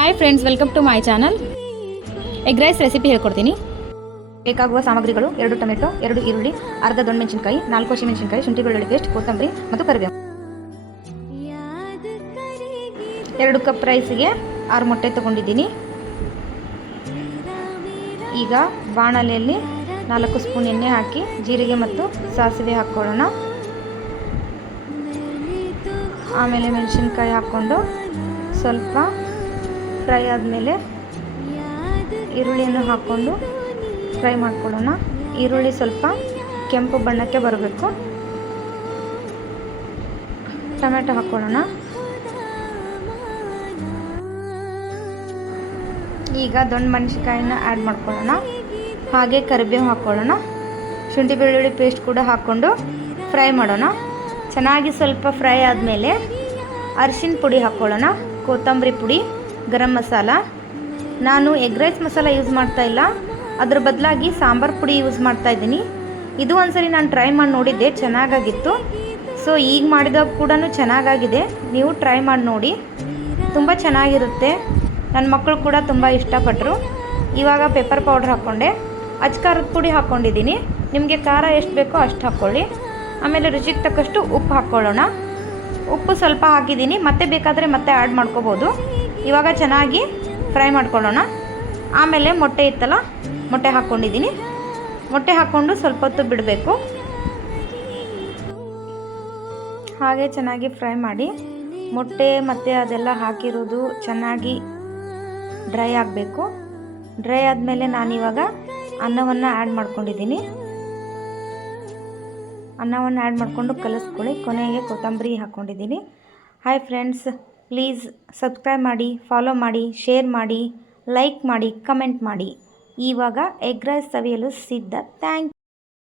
Hi friends, welcome to my channel. Egg rice recipe ಹೇಳ್ಕೊಡ್ತೀನಿ. ಬೇಕಾಗುವ ಸಾಮಗ್ರಿಗಳು: 2 ಟೊಮೆಟೊ, 2 ಈರುಳ್ಳಿ, ಅರ್ಧ ದೊಣ್ಣೆ ಮೆಣಸಿನಕಾಯಿ, 4 ಹಸಿಮೆಣಸಿನಕಾಯಿ, ಶುಂಠಿ ಬೆಳ್ಳುಳ್ಳಿ ಪೇಸ್ಟ್, ಕೊತ್ತಂಬರಿ ಮತ್ತು ಕರಿಬೇವು. 2 ಕಪ್ ರೈಸಿಗೆ 6 ಮೊಟ್ಟೆ ತಗೊಂಡಿದ್ದೀನಿ. ಈಗ ಬಾಣಲೆಯಲ್ಲಿ 4 ಸ್ಪೂನ್ ಎಣ್ಣೆ ಹಾಕಿ ಜೀರಿಗೆ ಮತ್ತು ಸಾಸಿವೆ ಹಾಕ್ಕೊಳ್ಳೋಣ. ಆಮೇಲೆ ಮೆಣಸಿನ್ಕಾಯಿ ಹಾಕ್ಕೊಂಡು ಸ್ವಲ್ಪ ಫ್ರೈ ಆದಮೇಲೆ ಈರುಳ್ಳಿಯನ್ನು ಹಾಕ್ಕೊಂಡು ಫ್ರೈ ಮಾಡ್ಕೊಳ್ಳೋಣ. ಈರುಳ್ಳಿ ಸ್ವಲ್ಪ ಕೆಂಪು ಬಣ್ಣಕ್ಕೆ ಬರಬೇಕು. ಟೊಮೆಟೊ ಹಾಕ್ಕೊಳ್ಳೋಣ. ಈಗ ದೊಣ್ಣೆ ಮೆಣಸಿನಕಾಯಿನ ಆ್ಯಡ್ ಮಾಡ್ಕೊಳ್ಳೋಣ. ಹಾಗೆ ಕರಿಬೇವು ಹಾಕ್ಕೊಳ್ಳೋಣ. ಶುಂಠಿ ಬೆಳ್ಳುಳ್ಳಿ ಪೇಸ್ಟ್ ಕೂಡ ಹಾಕ್ಕೊಂಡು ಫ್ರೈ ಮಾಡೋಣ. ಚೆನ್ನಾಗಿ ಸ್ವಲ್ಪ ಫ್ರೈ ಆದಮೇಲೆ ಅರಿಶಿನ ಪುಡಿ ಹಾಕ್ಕೊಳ್ಳೋಣ, ಕೊತ್ತಂಬರಿ ಪುಡಿ, ಗರಂ ಮಸಾಲ. ನಾನು ಎಗ್ ರೈಸ್ ಮಸಾಲ ಯೂಸ್ ಮಾಡ್ತಾ ಇಲ್ಲ, ಅದ್ರ ಬದಲಾಗಿ ಸಾಂಬಾರು ಪುಡಿ ಯೂಸ್ ಮಾಡ್ತಾ ಇದ್ದೀನಿ. ಇದು ಒಂದ್ಸರಿ ನಾನು ಟ್ರೈ ಮಾಡಿ ನೋಡಿದ್ದೆ, ಚೆನ್ನಾಗಾಗಿತ್ತು. ಸೊ ಈಗ ಮಾಡಿದಾಗ ಕೂಡ ಚೆನ್ನಾಗಾಗಿದೆ. ನೀವು ಟ್ರೈ ಮಾಡಿ ನೋಡಿ, ತುಂಬ ಚೆನ್ನಾಗಿರುತ್ತೆ. ನನ್ನ ಮಕ್ಕಳು ಕೂಡ ತುಂಬ ಇಷ್ಟಪಟ್ಟರು. ಇವಾಗ ಪೆಪ್ಪರ್ ಪೌಡ್ರ್ ಹಾಕ್ಕೊಂಡೆ, ಅಚ್ಕಾರದ ಪುಡಿ ಹಾಕ್ಕೊಂಡಿದ್ದೀನಿ. ನಿಮಗೆ ಖಾರ ಎಷ್ಟು ಬೇಕೋ ಅಷ್ಟು ಹಾಕ್ಕೊಳ್ಳಿ. ಆಮೇಲೆ ರುಚಿಗೆ ತಕ್ಕಷ್ಟು ಉಪ್ಪು ಹಾಕ್ಕೊಳ್ಳೋಣ. ಉಪ್ಪು ಸ್ವಲ್ಪ ಹಾಕಿದ್ದೀನಿ, ಮತ್ತೆ ಬೇಕಾದರೆ ಮತ್ತೆ ಆ್ಯಡ್ ಮಾಡ್ಕೋಬೋದು. ಇವಾಗ ಚೆನ್ನಾಗಿ ಫ್ರೈ ಮಾಡ್ಕೊಳ್ಳೋಣ. ಆಮೇಲೆ ಮೊಟ್ಟೆ ಇತ್ತಲ್ಲ, ಮೊಟ್ಟೆ ಹಾಕ್ಕೊಂಡಿದ್ದೀನಿ. ಮೊಟ್ಟೆ ಹಾಕ್ಕೊಂಡು ಸ್ವಲ್ಪ ಹೊತ್ತು ಬಿಡಬೇಕು. ಹಾಗೆ ಚೆನ್ನಾಗಿ ಫ್ರೈ ಮಾಡಿ. ಮೊಟ್ಟೆ ಮತ್ತು ಅದೆಲ್ಲ ಹಾಕಿರೋದು ಚೆನ್ನಾಗಿ ಡ್ರೈ ಆಗಬೇಕು. ಡ್ರೈ ಆದಮೇಲೆ ನಾನಿವಾಗ ಅನ್ನವನ್ನು ಆ್ಯಡ್ ಮಾಡ್ಕೊಂಡಿದ್ದೀನಿ. ಅನ್ನವನ್ನು ಆ್ಯಡ್ ಮಾಡಿಕೊಂಡು ಕಲಿಸ್ಕೊಳ್ಳಿ. ಕೊನೆಗೆ ಕೊತ್ತಂಬರಿ ಹಾಕ್ಕೊಂಡಿದ್ದೀನಿ. ಹಾಯ್ ಫ್ರೆಂಡ್ಸ್, ಪ್ಲೀಸ್ ಸಬ್ಸ್ಕ್ರೈಬ್ ಮಾಡಿ, ಫಾಲೋ ಮಾಡಿ, ಶೇರ್ ಮಾಡಿ, ಲೈಕ್ ಮಾಡಿ, ಕಮೆಂಟ್ ಮಾಡಿ. ಇವಾಗ ಎಗ್ ರೈಸ್ ಸವಿಯಲು ಸಿದ್ಧ. Thank you.